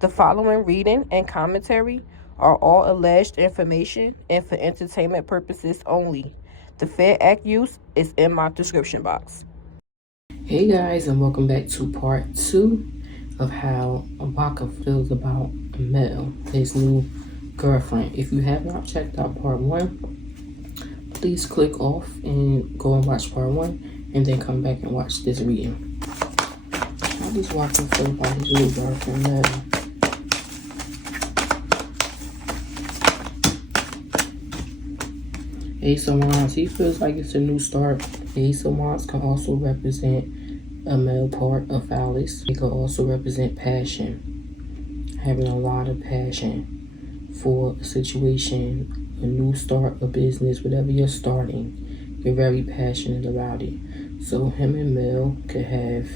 The following reading and commentary are all alleged information and for entertainment purposes only. The fair act use is in my description box. Hey guys, and welcome back to part 2 of how Waka feels about Mel, his new girlfriend. If you have not checked out part 1, please click off and go and watch part 1 and then come back and watch this reading. How does Waka feel about his new girlfriend Mel? Ace of Wands, he feels like it's a new start. The Ace of Wands can also represent a male part of Alice. It could also represent passion, having a lot of passion for a situation, a new start, a business, whatever you're starting. You're very passionate about it. So him and Mel could have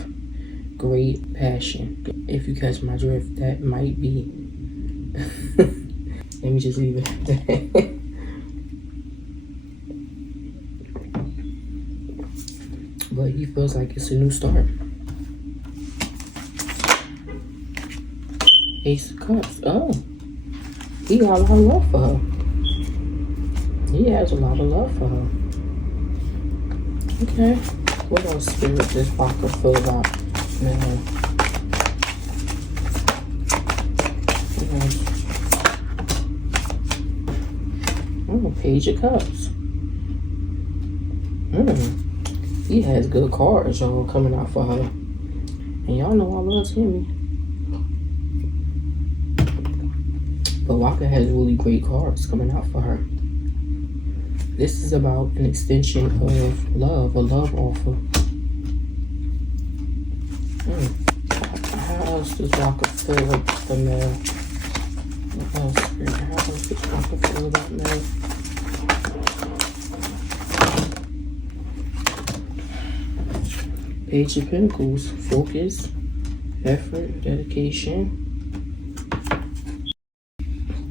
great passion. If you catch my drift, that might be. Let me just leave it at that. But he feels like it's a new start. Ace of Cups. Oh, he got a lot of love for her. He has a lot of love for her. Okay. What else spirit does Waka feel about Mel? Oh, Page of Cups. He has good cards, y'all, coming out for her. And y'all know I love Timmy. But Waka has really great cards coming out for her. This is about an extension of love, a love offer. How else does Waka feel about Mel? What else? How else does Waka feel about Mel? Page of Pentacles, focus, effort, dedication.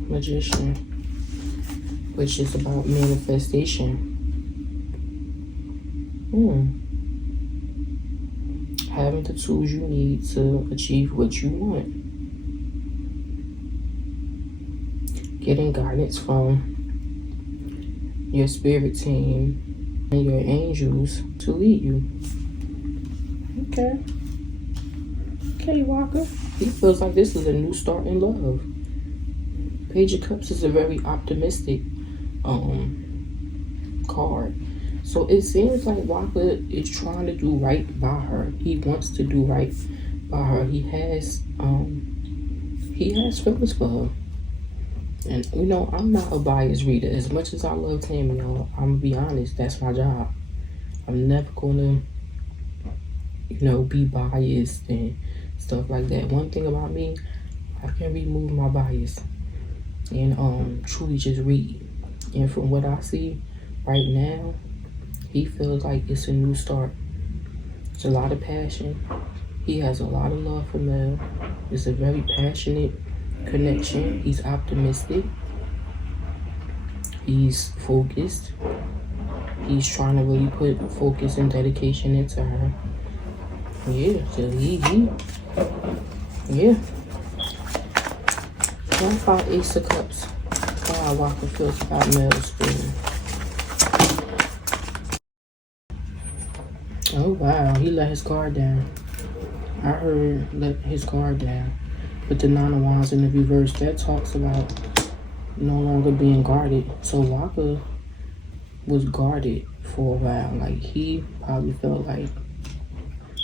Magician, which is about manifestation. Having the tools you need to achieve what you want. Getting guidance from your spirit team and your angels to lead you. Okay, Waka. He feels like this is a new start in love. Page of Cups is a very optimistic card. So it seems like Waka is trying to do right by her. He wants to do right by her. He has feelings for her. And you know, I'm not a biased reader. As much as I love Tammy, y'all, I'm gonna be honest, that's my job. I'm never gonna be biased and stuff like that. One thing about me, I can remove my bias and truly just read. And from what I see right now, he feels like it's a new start. It's a lot of passion. He has a lot of love for Mel. It's a very passionate connection. He's optimistic. He's focused. He's trying to really put focus and dedication into her. Yeah, so yeah. What about Ace of Cups? How Waka feels about Mel's spirit. Oh wow, he let his guard down. I heard let his guard down. With the Nine of Wands in the reverse, that talks about no longer being guarded. So Waka was guarded for a while. Like, he probably felt like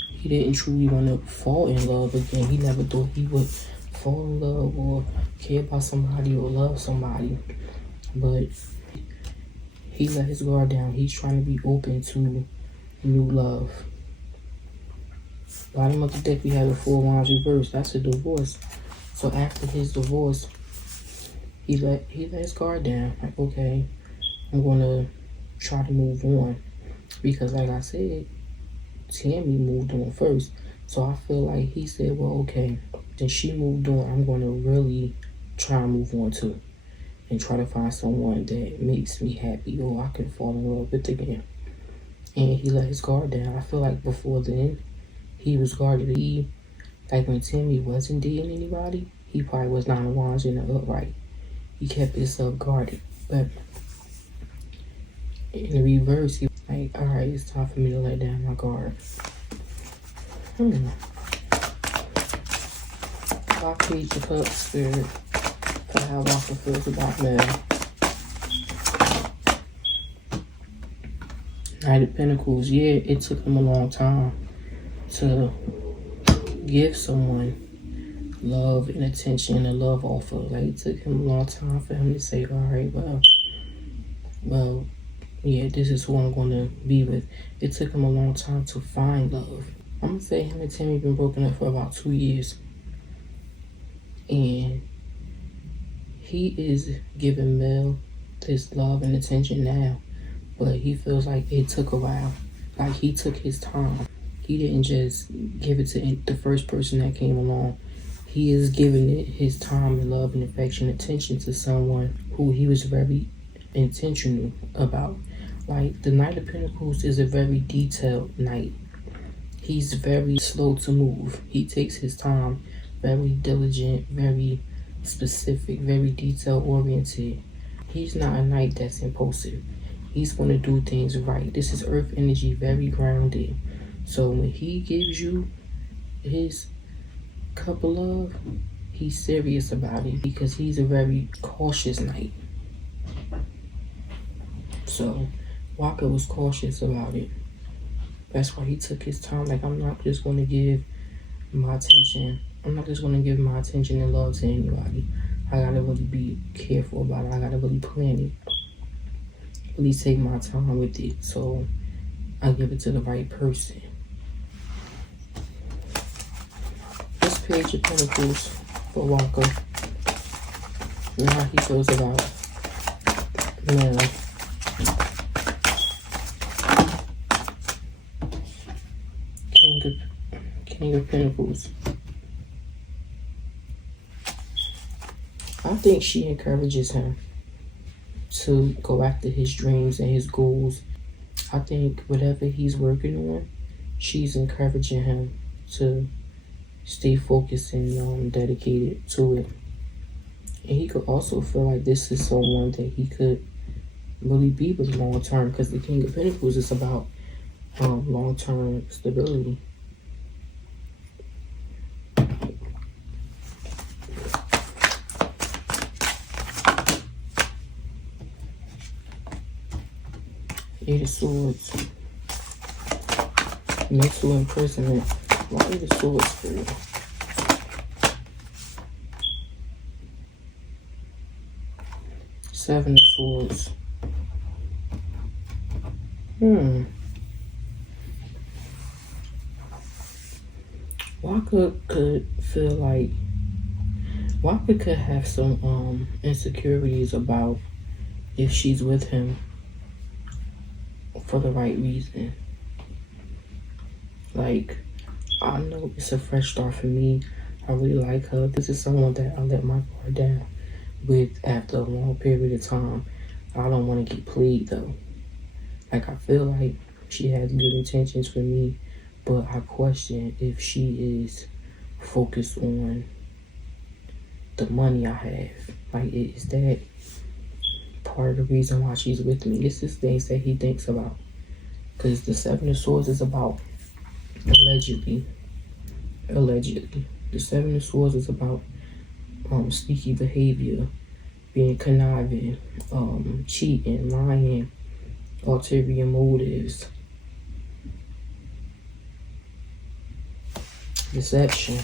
he didn't truly want to fall in love again. He never thought he would fall in love or care about somebody or love somebody. But he let his guard down. He's trying to be open to new love. Bottom of the deck, we have the Four of Wands reversed. That's a divorce. So after his divorce, he let his guard down. Like, okay, I'm gonna try to move on. Because like I said, Tammy moved on first. So I feel like he said, well, okay, then she moved on, I'm gonna really try and move on too. And try to find someone that makes me happy or I can fall in love with again. And he let his guard down. I feel like before then, he was guarded. Like when Timmy wasn't dating anybody, he probably was not wands in the upright. He kept himself guarded. But in the reverse, he was like, all right, it's time for me to let down my guard. I'll Page of Cups, Spirit, for how Waka feels about Mel. Knight of Pentacles, yeah, it took him a long time to give someone love and attention, a love offer. Like, it took him a long time for him to say, all right, well, yeah, this is who I'm going to be with. It took him a long time to find love. I'm going to say him and Tammy been broken up for about 2 years. And he is giving Mel this love and attention now. But he feels like it took a while. Like, he took his time. He didn't just give it to the first person that came along. He is giving it his time and love and affection, attention to someone who he was very intentional about. Like, the Knight of Pentacles is a very detailed knight. He's very slow to move. He takes his time, very diligent, very specific, very detail oriented. He's not a knight that's impulsive. He's going to do things right. This is earth energy, very grounded. So when he gives you his cup of love, he's serious about it because he's a very cautious knight. So Waka was cautious about it. That's why he took his time. Like, I'm not just going to give my attention. I'm not just going to give my attention and love to anybody. I got to really be careful about it. I got to really plan it. Really take my time with it. So I give it to the right person. This Page of Pentacles for Waka. And how he feels about Mel. King of Pentacles. I think she encourages him to go after his dreams and his goals. I think whatever he's working on, she's encouraging him to stay focused and dedicated to it. And he could also feel like this is someone that he could really be with long term, because the King of Pentacles is about long term stability. Eight of Swords. Mental imprisonment. Why Eight of Swords, Spirit? Seven of Swords. Waka could feel like Waka could have some insecurities about if she's with him for the right reason. Like, I know it's a fresh start for me. I really like her. This is someone that I let my guard down with after a long period of time. I don't want to get played though. Like, I feel like she has good intentions for me, but I question if she is focused on the money I have. Like, is that part of the reason why she's with me? This is things that he thinks about. Because the Seven of Swords is about allegedly. The Seven of Swords is about sneaky behavior, being conniving, cheating, lying, ulterior motives, deception.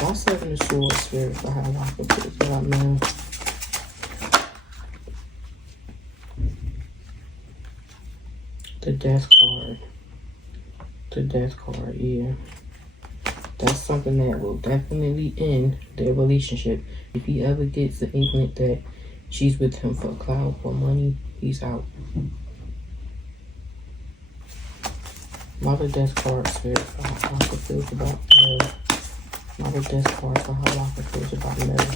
Why Seven of Swords, Spirit, for how I can put it out, man? The Death card. The Death card, yeah. That's something that will definitely end their relationship. If he ever gets the inkling that she's with him for clout or money, he's out. Mother Death card, Spirit, for how Waka feels about Mel. Mother Death card for how Waka feels about Mel.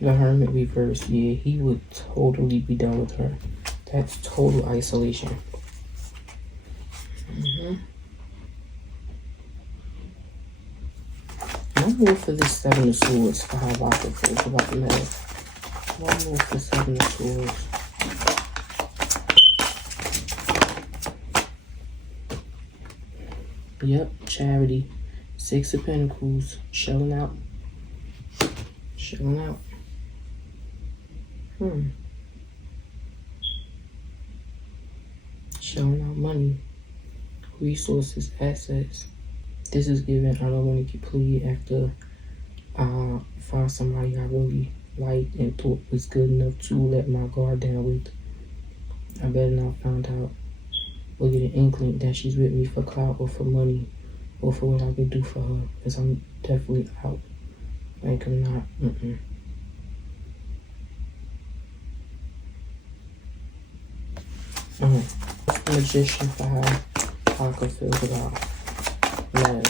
The Hermit reverse, yeah, he would totally be done with her. That's total isolation. One more for this Seven of Swords for how Waka feels about Mel. One more for Seven of Swords. Yep, charity. Six of Pentacles. Shelling out. Shelling out. Shelling out money. Resources, assets. This is given, I don't want to get played after I find somebody I really liked and thought was good enough to let my guard down with. I better not find out or get an inkling that she's with me for clout or for money or for what I can do for her, because I'm definitely out. Like, I'm not. Magician for how Waka feels about love.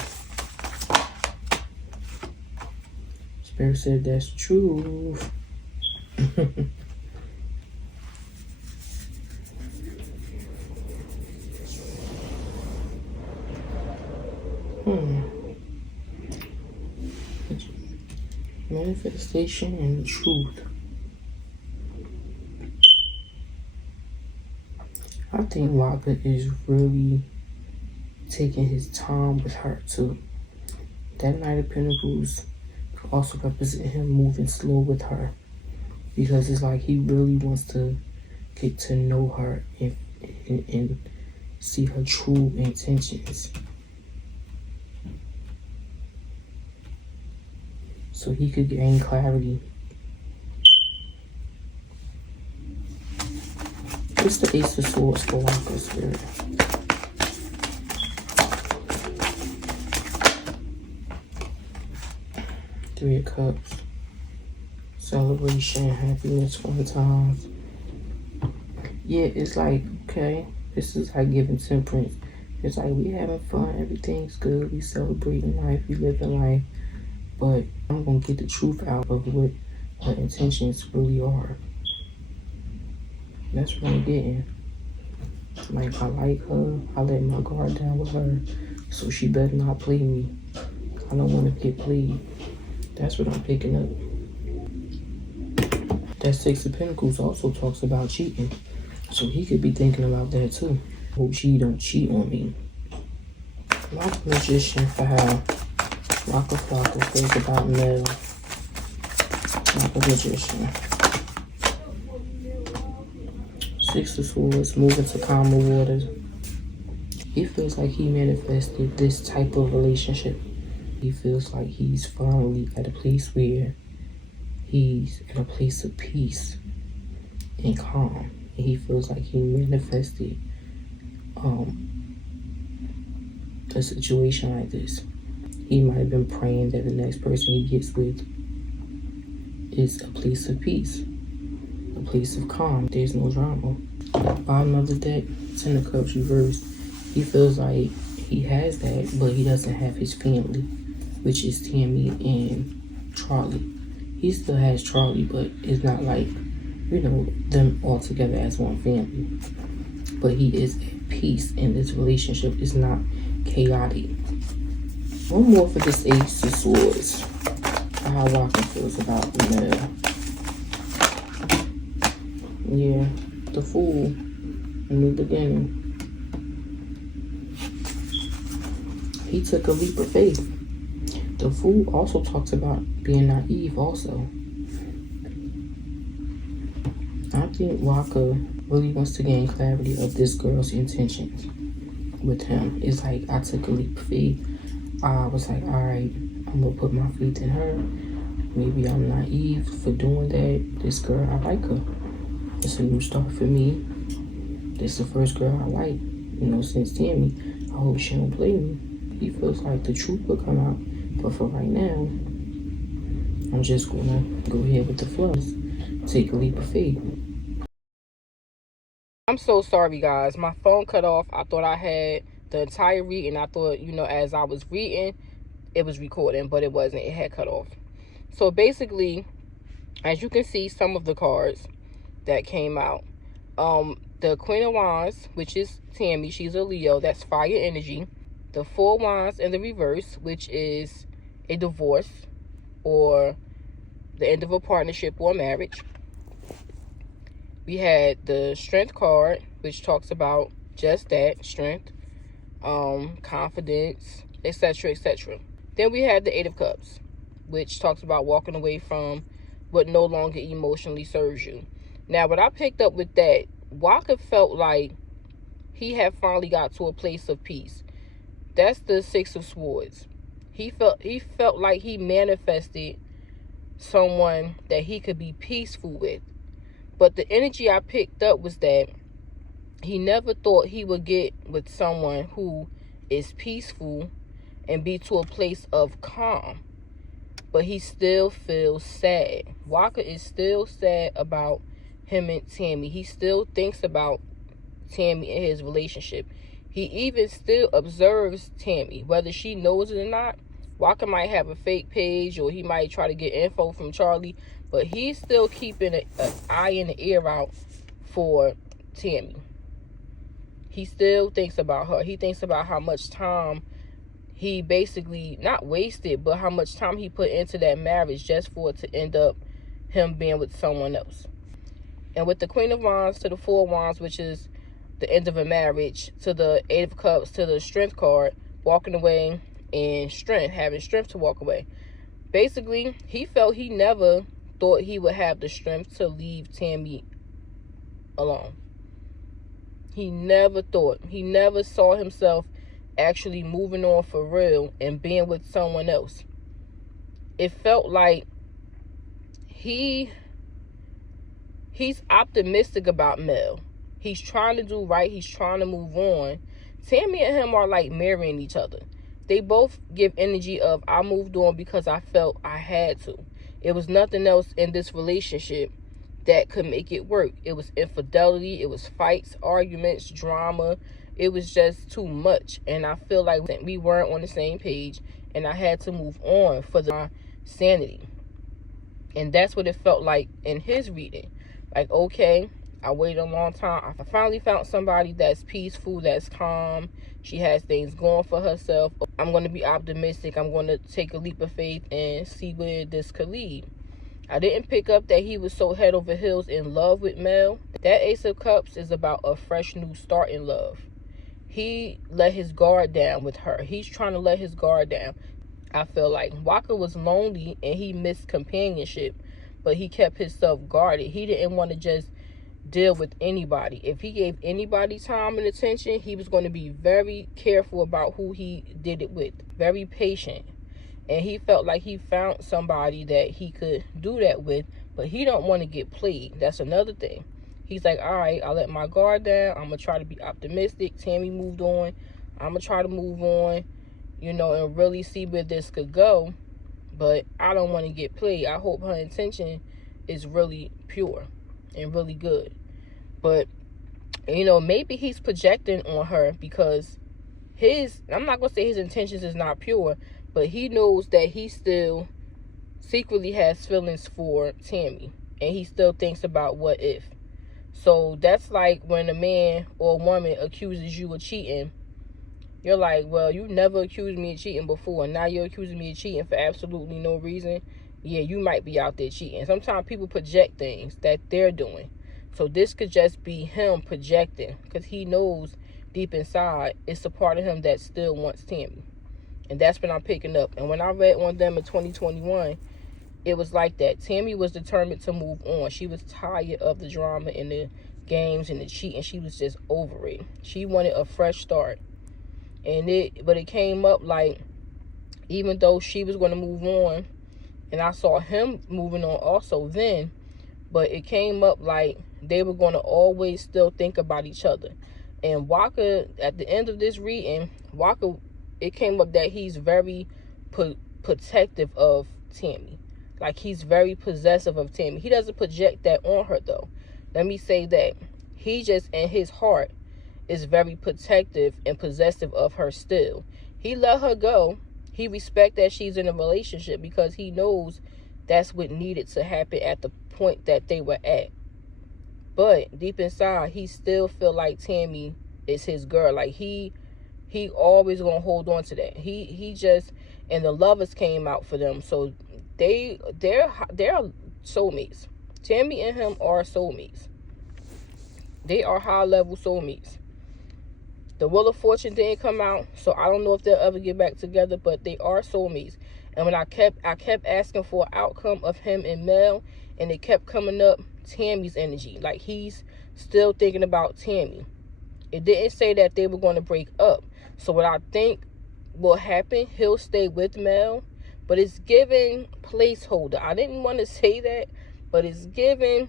Spirit said that's true. Manifestation and truth. I think Waka is really taking his time with her too. That Knight of Pentacles could also represent him moving slow with her, because it's like he really wants to get to know her and see her true intentions, so he could gain clarity. It's the Ace of Swords for Waka, Spirit. Three of Cups. Celebration, happiness, fun times. Yeah, it's like, okay, this is like giving temperance. It's like we having fun, everything's good, we celebrating life, we living life. But I'm gonna get the truth out of what her intentions really are. That's what I'm getting. Like, I like her, I let my guard down with her, so she better not play me. I don't want to get played. That's what I'm picking up. That Six of Pentacles also talks about cheating, so he could be thinking about that too. Hope she don't cheat on me. Waka Magician for how Waka feels about Mel. Waka Magician. Six of Swords, moving to calmer waters. He feels like he manifested this type of relationship. He feels like he's finally at a place where he's at a place of peace and calm. And he feels like he manifested a situation like this. He might have been praying that the next person he gets with is a place of peace, a place of calm. There's no drama. Bottom of the deck, Ten of Cups reversed. He feels like he has that, but he doesn't have his family, which is Tammy and Charlie. He still has Charlie, but it's not like, you know, them all together as one family. But he is at peace, and this relationship is not chaotic. One more for this Ace of Swords. How Waka feels about Mel. Yeah, the Fool, a new beginning. He took a leap of faith. The Fool also talks about being naive also. I think Waka really wants to gain clarity of this girl's intentions with him. It's like, I took a leap of faith. I was like, all right, I'm gonna put my faith in her. Maybe I'm naive for doing that. This girl, I like her. It's a new start for me. This is the first girl I like, since Tammy. I hope she don't play me. He feels like the truth will come out. But for right now, I'm just gonna go ahead with the flow. Take a leap of faith. I'm so sorry, guys. My phone cut off. I thought I had the entire reading. I thought, as I was reading, it was recording, but it wasn't. It had cut off. So basically, as you can see, some of the cards that came out. The Queen of Wands, which is Tammy, she's a Leo. That's fire energy. The Four Wands in the reverse, which is a divorce or the end of a partnership or marriage. We had the strength card, which talks about just that, strength, confidence, etc., etc. Then we had the Eight of Cups, which talks about walking away from what no longer emotionally serves you. Now, what I picked up with that, Waka felt like he had finally got to a place of peace. That's the Six of Swords. He felt like he manifested someone that he could be peaceful with. But the energy I picked up was that he never thought he would get with someone who is peaceful and be to a place of calm. But he still feels sad. Waka is still sad about him and Tammy. He still thinks about Tammy and his relationship. He even still observes Tammy, whether she knows it or not. Waka might have a fake page, or he might try to get info from Charlie, but he's still keeping an eye and an ear out for Tammy. He still thinks about her. He thinks about how much time he basically, not wasted, but how much time he put into that marriage just for it to end up him being with someone else. And with the Queen of Wands to the Four of Wands, which is the end of a marriage, to the Eight of Cups, to the Strength card, walking away in strength, having strength to walk away. Basically, he felt he never thought he would have the strength to leave Tammy alone. He never saw himself actually moving on for real and being with someone else. It felt like he's optimistic about Mel. He's trying to do right. He's trying to move on. Tammy and him are like mirroring each other. They both give energy of, I moved on because I felt I had to. It was nothing else in this relationship that could make it work. It was infidelity. It was fights, arguments, drama. It was just too much. And I feel like we weren't on the same page. And I had to move on for my sanity. And that's what it felt like in his reading. Like, okay, I waited a long time. I finally found somebody that's peaceful, that's calm. She has things going for herself. I'm going to be optimistic. I'm going to take a leap of faith and see where this could lead. I didn't pick up that he was so head over heels in love with Mel. That Ace of Cups is about a fresh new start in love. He let his guard down with her. He's trying to let his guard down. I feel like Waka was lonely and he missed companionship, but he kept himself guarded. He didn't want to just deal with anybody. If he gave anybody time and attention, he was going to be very careful about who he did it with. Very patient. And he felt like he found somebody that he could do that with, but he don't want to get played. That's another thing. He's like, all right, I'll let my guard down. I'm going to try to be optimistic. Tammy moved on. I'm going to try to move on, and really see where this could go. But I don't want to get played. I hope her intention is really pure and really good. But, maybe he's projecting on her because I'm not going to say his intentions is not pure, but he knows that he still secretly has feelings for Tammy. And he still thinks about what if. So that's like when a man or a woman accuses you of cheating. You're like, well, you never accused me of cheating before, and now you're accusing me of cheating for absolutely no reason. Yeah, you might be out there cheating. Sometimes people project things that they're doing. So this could just be him projecting, because he knows deep inside it's a part of him that still wants Tammy. And that's what I'm picking up. And when I read on them in 2021, it was like that. Tammy was determined to move on. She was tired of the drama and the games and the cheating. She was just over it. She wanted a fresh start. But it came up like, even though she was going to move on, and I saw him moving on also then, but it came up like they were going to always still think about each other. And Waka, at the end of this reading, it came up that he's very protective of Tammy. Like, he's very possessive of Tammy. He doesn't project that on her, though. Let me say that. He just, in his heart, is very protective and possessive of her still. He let her go. He respects that she's in a relationship because he knows that's what needed to happen at the point that they were at. But deep inside, he still feel like Tammy is his girl. Like, he he always gonna hold on to that. He just, and the lovers came out for them, so they're soulmates. Tammy and him are soulmates. They are high level soulmates. The Wheel of Fortune didn't come out, so I don't know if they'll ever get back together, but they are soulmates. And when I kept asking for an outcome of him and Mel, and it kept coming up Tammy's energy. Like, he's still thinking about Tammy. It didn't say that they were going to break up. So what I think will happen, he'll stay with Mel, but it's giving placeholder. I didn't want to say that, but it's giving,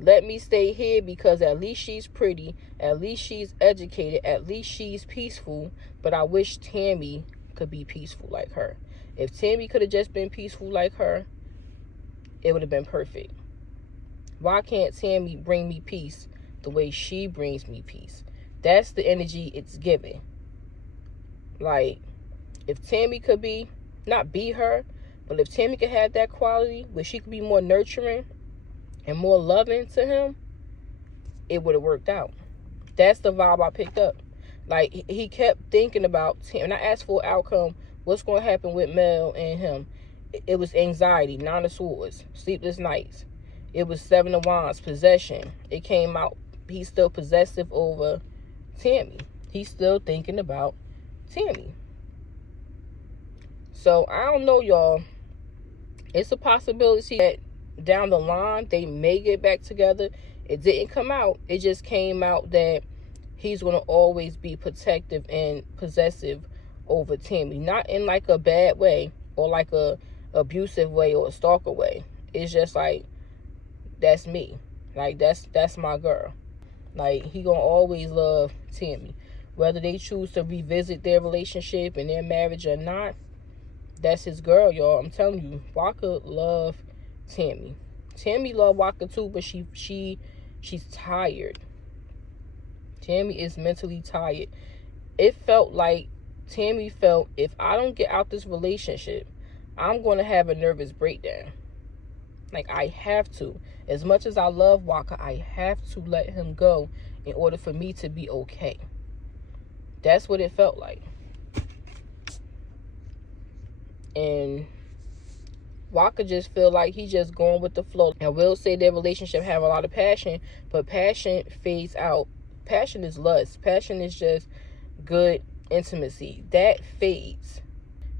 let me stay here because at least she's pretty, at least she's educated, at least she's peaceful, but I wish Tammy could be peaceful like her. If Tammy could have just been peaceful like her, it would have been perfect. Why can't Tammy bring me peace the way she brings me peace? That's the energy it's giving. Like, if Tammy could be, not be her, but if Tammy could have that quality where she could be more nurturing and more loving to him, it would have worked out. That's the vibe I picked up. Like, he kept thinking about Tammy. And I asked for an outcome, what's going to happen with Mel and him? It was anxiety, 9 of Swords, sleepless nights. It was 7 of Wands, possession. It came out, he's still possessive over Tammy. He's still thinking about Tammy. So, I don't know, y'all. It's a possibility that down the line, they may get back together. It didn't come out. It just came out that he's going to always be protective and possessive over Tammy. Not in like a bad way or like a abusive way or a stalker way. It's just like, that's me. Like, that's my girl. Like, he gonna always love Tammy. Whether they choose to revisit their relationship and their marriage or not, that's his girl, y'all. I'm telling you, Waka love Tammy. Tammy love Waka too, but she's tired. Tammy is mentally tired. It felt like Tammy felt, if I don't get out this relationship, I'm going to have a nervous breakdown. Like, I have to. As much as I love Waka, I have to let him go in order for me to be okay. That's what it felt like. And Waka just feel like he just going with the flow. I will say their relationship have a lot of passion, but passion fades out. Passion is lust. Passion is just good intimacy. That fades.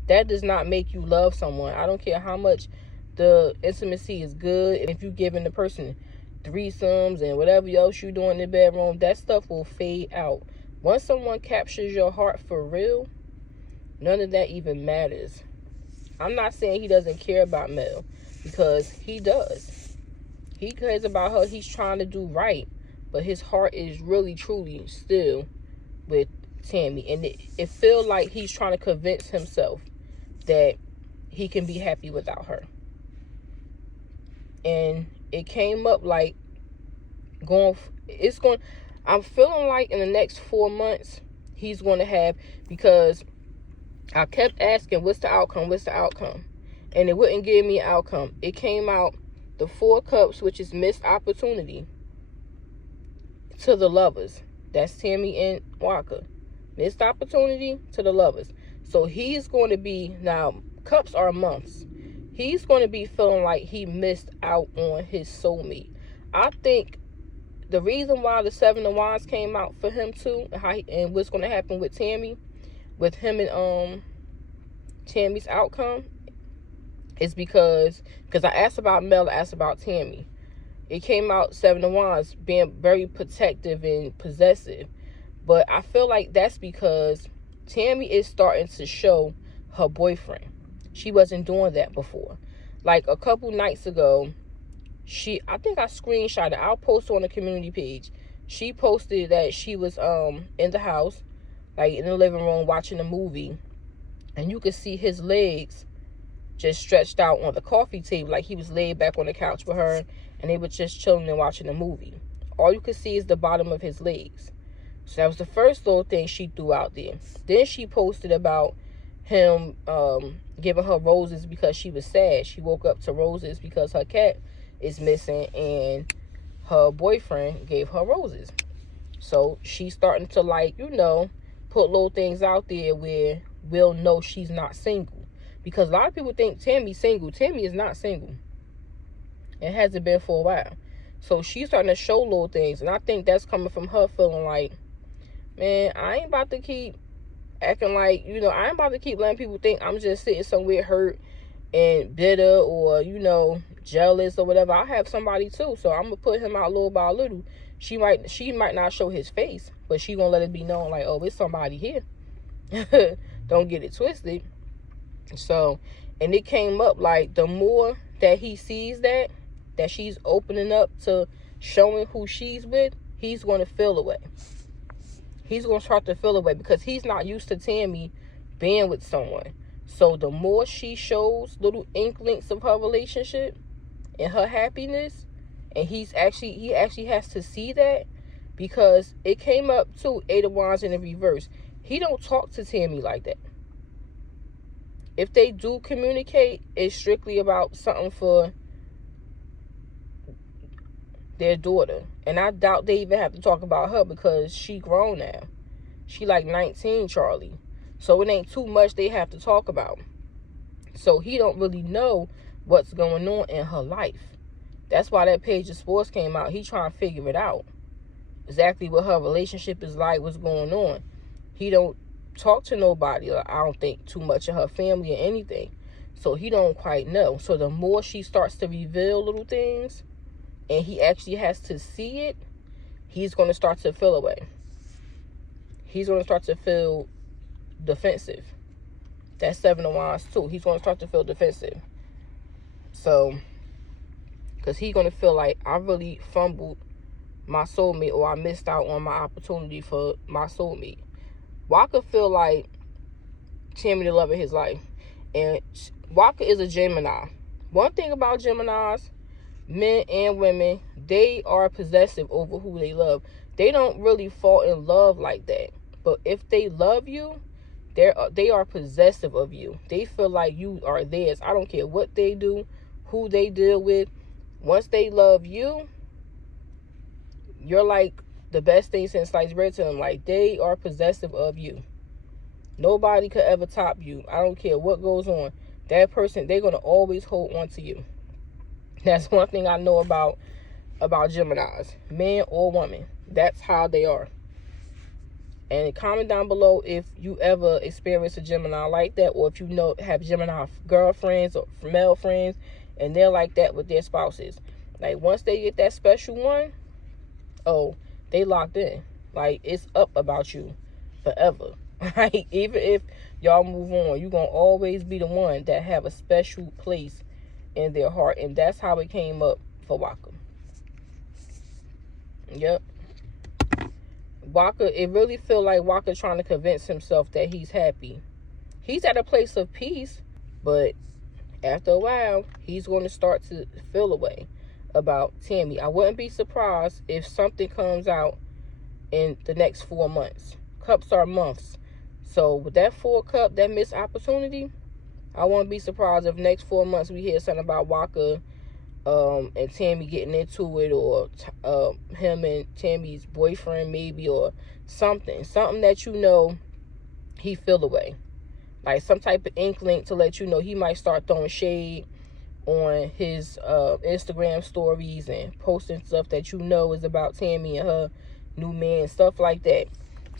That does not make you love someone. I don't care how much the intimacy is good. If you giving the person threesomes and whatever else you doing in the bedroom, that stuff will fade out. Once someone captures your heart for real, none of that even matters. I'm not saying he doesn't care about Mel, because he does. He cares about her. He's trying to do right, but his heart is really, truly still with Tammy. And it feels like he's trying to convince himself that he can be happy without her. And it came up like I'm feeling like in the next 4 months, he's going to have, because I kept asking, what's the outcome? What's the outcome? And it wouldn't give me an outcome. It came out the 4 cups, which is missed opportunity, to the lovers. That's Tammy and Waka. Missed opportunity to the lovers. So he's going to be, now, cups are months. He's going to be feeling like he missed out on his soulmate. I think the reason why the 7 of Wands came out for him too, and what's going to happen with Tammy, with him and Tammy's outcome, is because I asked about Mel, I asked about Tammy. It came out 7 of Wands being very protective and possessive. But I feel like that's because Tammy is starting to show her boyfriend. She wasn't doing that before. Like a couple nights ago, I think I screenshot it. I'll post it on the community page. She posted that she was in the house, like in the living room, watching a movie, and you could see his legs just stretched out on the coffee table, like he was laid back on the couch with her, and they were just chilling and watching a movie. All you could see is the bottom of his legs. So that was the first little thing she threw out there. Then she posted about him giving her roses because she was sad. She woke up to roses because her cat is missing, and her boyfriend gave her roses. So she's starting to, like, put little things out there where we'll know she's not single. Because a lot of people think Tammy's single. Tammy is not single. It hasn't been for a while. So she's starting to show little things. And I think that's coming from her feeling like, man, I ain't about to keep acting like, I ain't about to keep letting people think I'm just sitting somewhere hurt and bitter or, jealous or whatever. I have somebody too. So I'm going to put him out little by little. She might not show his face, but she going to let it be known like, oh, it's somebody here. Don't get it twisted. So, and it came up like the more that he sees that she's opening up to showing who she's with, he's going to feel away. He's going to start to feel away because he's not used to Tammy being with someone. So the more she shows little inklings of her relationship and her happiness, and he actually has to see that, because it came up too, Eight of Wands in the reverse. He don't talk to Tammy like that. If they do communicate, it's strictly about something for their daughter. And I doubt they even have to talk about her because she grown now. She like 19, Charlie. So it ain't too much they have to talk about. So he don't really know what's going on in her life. That's why that page of sports came out. He trying to figure it out. Exactly what her relationship is like, what's going on. He don't talk to nobody. I don't think too much of her family or anything. So he don't quite know. So the more she starts to reveal little things, and he actually has to see it, he's going to start to feel away. He's going to start to feel defensive. That's Seven of Wands too. He's going to start to feel defensive. So, because he's going to feel like I really fumbled my soulmate, or I missed out on my opportunity for my soulmate. Waka feel like Tammy the love of his life. And Waka is a Gemini. One thing about Geminis, men and women, they are possessive over who they love. They don't really fall in love like that. But if they love you, they are possessive of you. They feel like you are theirs. I don't care what they do, who they deal with. Once they love you, you're like the best thing since sliced bread to them. Like, they are possessive of you. Nobody could ever top you. I don't care what goes on. That person, they're going to always hold on to you. That's one thing I know about Geminis, man or woman. That's how they are. And comment down below if you ever experience a Gemini like that, or if you have Gemini girlfriends or male friends, and they're like that with their spouses. Like, once they get that special one, oh, they locked in. Like, it's up about you forever. Like, even if y'all move on, you're going to always be the one that have a special place in their heart. And that's how it came up for Waka. Yep. Waka, it really feel like Waka trying to convince himself that he's happy. He's at a place of peace, but after a while, he's going to start to feel away about Tammy. I wouldn't be surprised if something comes out in the next 4 months. Cups are months. So with that 4 cup, that missed opportunity, I won't be surprised if next 4 months we hear something about Waka and Tammy getting into it, or him and Tammy's boyfriend maybe, or something that he feel away. Like some type of inkling to let you know he might start throwing shade on his Instagram stories and posting stuff that is about Tammy and her new man, stuff like that.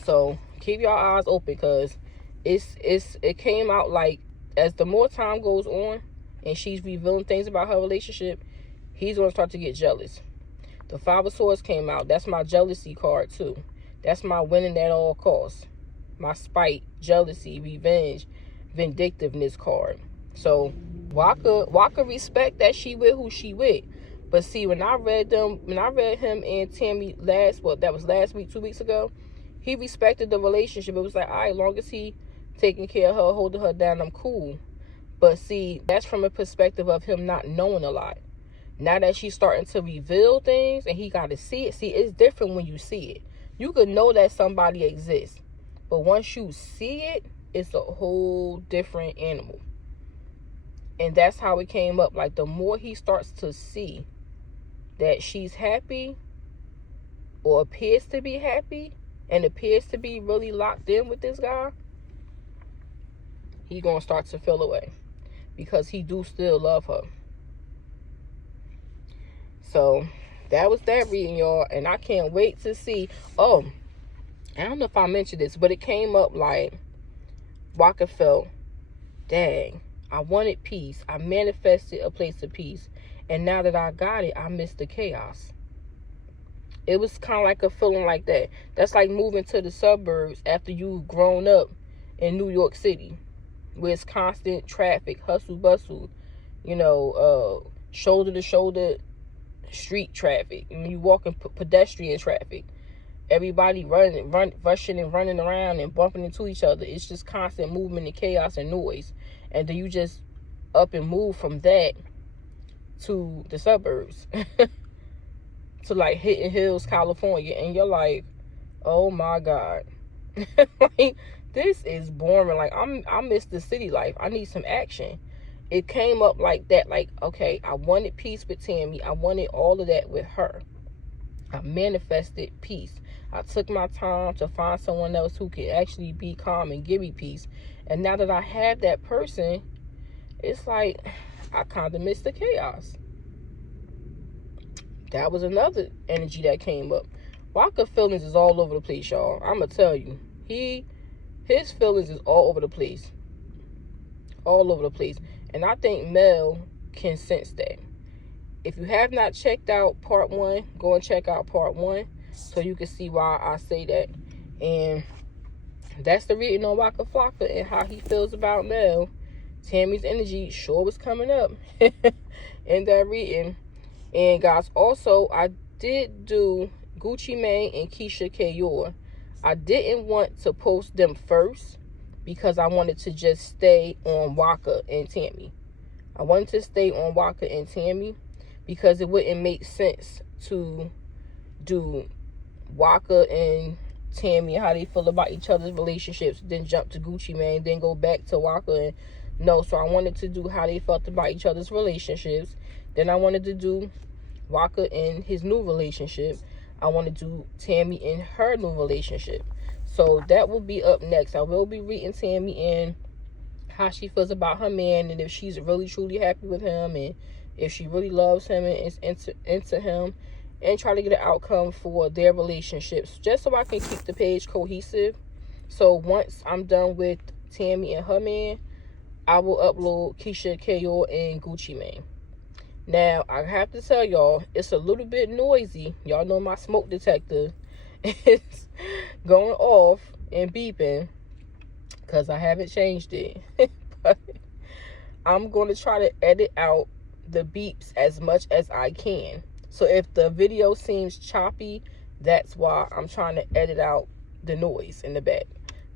So keep your eyes open, because it came out like, as the more time goes on and she's revealing things about her relationship, he's going to start to get jealous. The Five of Swords came out. That's my jealousy card too. That's my winning at all costs. My spite, jealousy, revenge, vindictiveness card. So Waka respect that she with who she with. But see, when I read him and Tammy last week, 2 weeks ago, he respected the relationship. It was like, all right, long as he taking care of her, holding her down, I'm cool. But see, that's from a perspective of him not knowing a lot. Now that she's starting to reveal things and he got to see it. See, it's different when you see it. You could know that somebody exists, but once you see it, it's a whole different animal. And that's how it came up. Like, the more he starts to see that she's happy, or appears to be happy, and appears to be really locked in with this guy, he gonna start to feel away, because he do still love her. So that was that reading, y'all, and I can't wait to see. Oh, I don't know if I mentioned this, but it came up like Waka felt, dang, I wanted peace. I manifested a place of peace, and now that I got it, I miss the chaos. It was kind of like a feeling like that. That's like moving to the suburbs after you've grown up in New York City, where it's constant traffic, hustle bustle, shoulder to shoulder street traffic. And you walking pedestrian traffic. Everybody rushing and running around and bumping into each other. It's just constant movement and chaos and noise. And then you just up and move from that to the suburbs. To like Hidden Hills, California. And you're like, oh my God. Like, this is boring. Like, I miss the city life. I need some action. It came up like that. Like, okay, I wanted peace with Tammy. I wanted all of that with her. I manifested peace. I took my time to find someone else who could actually be calm and give me peace. And now that I have that person, it's like I kind of miss the chaos. That was another energy that came up. Waka feelings is all over the place, y'all. I'm going to tell you. His feelings is all over the place. All over the place. And I think Mel can sense that. If you have not checked out part 1, go and check out part 1 so you can see why I say that. And that's the reading on Waka Flocka and how he feels about Mel. Tammy's energy sure was coming up in that reading. And guys, also, I did do Gucci Mane and Keisha Kayor. I didn't want to post them first because I wanted to just stay on Waka and Tammy. I wanted to stay on Waka and Tammy because it wouldn't make sense to do Waka and Tammy, how they feel about each other's relationships, then jump to Gucci Mane, then go back to Waka. And no, so I wanted to do how they felt about each other's relationships. Then I wanted to do Waka and his new relationship. I want to do Tammy and her new relationship. So that will be up next. I will be reading Tammy and how she feels about her man, and if she's really truly happy with him, and if she really loves him and is into him, and try to get an outcome for their relationships, just so I can keep the page cohesive. So once I'm done with Tammy and her man, I will upload Keisha Kayor and Gucci Mane. Now, I have to tell y'all, it's a little bit noisy. Y'all know my smoke detector is going off and beeping because I haven't changed it. But I'm going to try to edit out the beeps as much as I can. So if the video seems choppy, that's why I'm trying to edit out the noise in the back.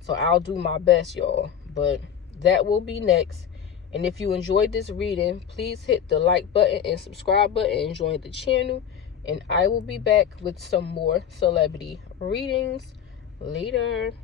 So I'll do my best, y'all. But that will be next. And if you enjoyed this reading, please hit the like button and subscribe button and join the channel. And I will be back with some more celebrity readings later.